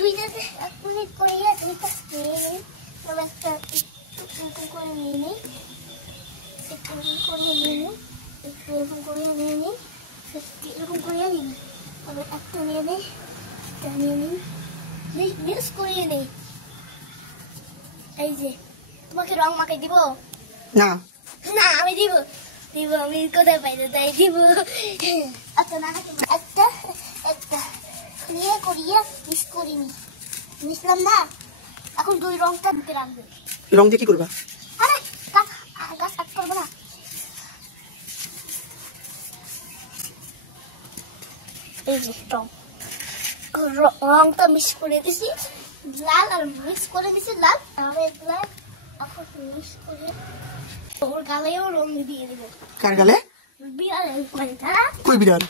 দুইটাতে 1 মিনিট করিয়া দুইটা নিয়ে নেই তবে একটা একটু করে নিয়ে নেই একটু করে নিয়ে নেই একটু এরকম করে নিয়ে নেই এরকম করে নিই তবে একটা নিয়ে নেই একটা নিয়ে নেই মিক্স করিয়ে নেই এই যে তোমাকে রং মাখাই দিব না না আমি দিব দিব আমি কোথায় পাই না তাই দিব আচ্ছা না একটা একটা নিয়ে করিয়ে মিক্স করে নি মিশলাম না এখন দুই রংটা দিতে রাখবে রং দিয়ে কি করবা আরে গাছ কাট করবো না এই যে রংটা মিক্স করে দিছি লাল আর মিক্স করে দিছি লাল আর এগুলা এখন মিক্স করে ওর গালেও রং দিয়ে দেবো কার গালে বিড়ালের কই বিড়াল